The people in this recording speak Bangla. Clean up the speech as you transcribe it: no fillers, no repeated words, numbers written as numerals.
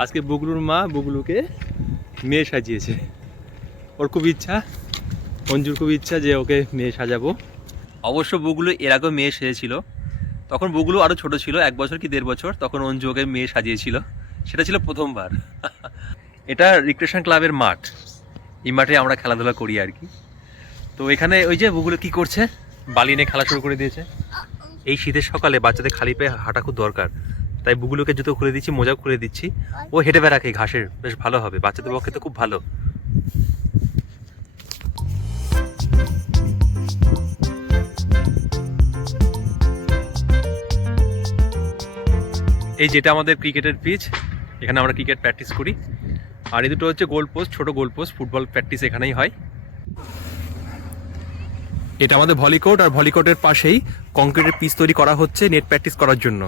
আজকে বুগলুর মা বুগলুকে মেয়ে সাজিয়েছে। ওর খুব ইচ্ছা, অঞ্জুর খুব ইচ্ছা যে ওকে মেয়ে সাজাবো। অবশ্য বুগলু এর আগেও মেয়ে সেজেছিল, তখন বুগলু আরও ছোট ছিল, 1 বছর কি 1.5 বছর, তখন অঞ্জু ওকে মেয়ে সাজিয়েছিল। সেটা ছিল প্রথমবার। এটা রিক্রিয়েশন ক্লাবের মাঠ, এই মাঠে আমরা খেলাধুলা করি আর কি। তো এখানে ওই যে বুগলু কি করছে, বালি নিয়ে খেলা শুরু করে দিয়েছে। এই শীতের সকালে বাচ্চাদের খালি পায়ে হাঁটা খুব দরকার, তাই বুগলুকে জুতো খুলে দিচ্ছি, মোজাও খুলে দিচ্ছি। ও হেঁটে বেড়াক এই ঘাসের, বেশ ভালো হবে, বাচ্চাদের পক্ষে তো খুব ভালো। এই যেটা আমাদের ক্রিকেটের পিচ, এখানে আমরা ক্রিকেট প্র্যাকটিস করি। আর এই দুটো হচ্ছে গোল পোস্ট, ছোটো গোল পোস্ট, ফুটবল প্র্যাকটিস এখানেই হয়। এটা আমাদের ভলিকোর্ট, আর ভলিকোর্টের পাশেই কংক্রিটের পিচ তৈরি করা হচ্ছে নেট প্র্যাকটিস করার জন্য।